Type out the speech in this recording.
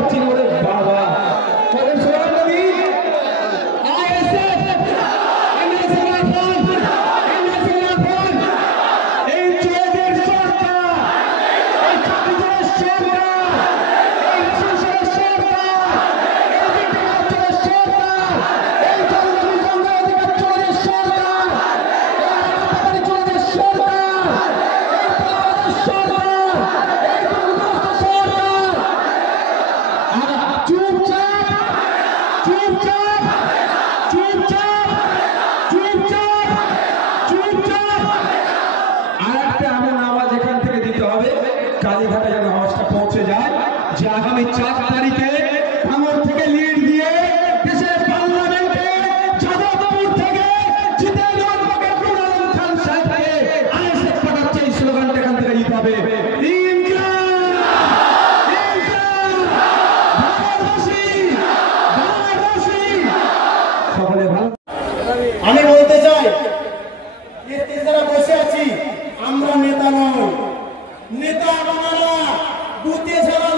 পাচ্ছি না ওরে বাবা চলে সোনার নদী কালীঘাটে যেন আওয়াজটা পৌঁছে যায় যে আগামী 4 তারিখে ভাঙড় থেকে লিড দিয়ে দেশের পার্লামেন্টে যাদবপুর থেকে জিতেন্দ্র বকের আলম খান সাহেবকে আইএসএফ পাঠাচ্ছে এই স্লোগানটা এখান থেকে দিতে হবে। সকলে ভালো আমি বলতে চাই যারা বসে আছি আমরা নেতা নই, নেতা বানানো বুথে যারা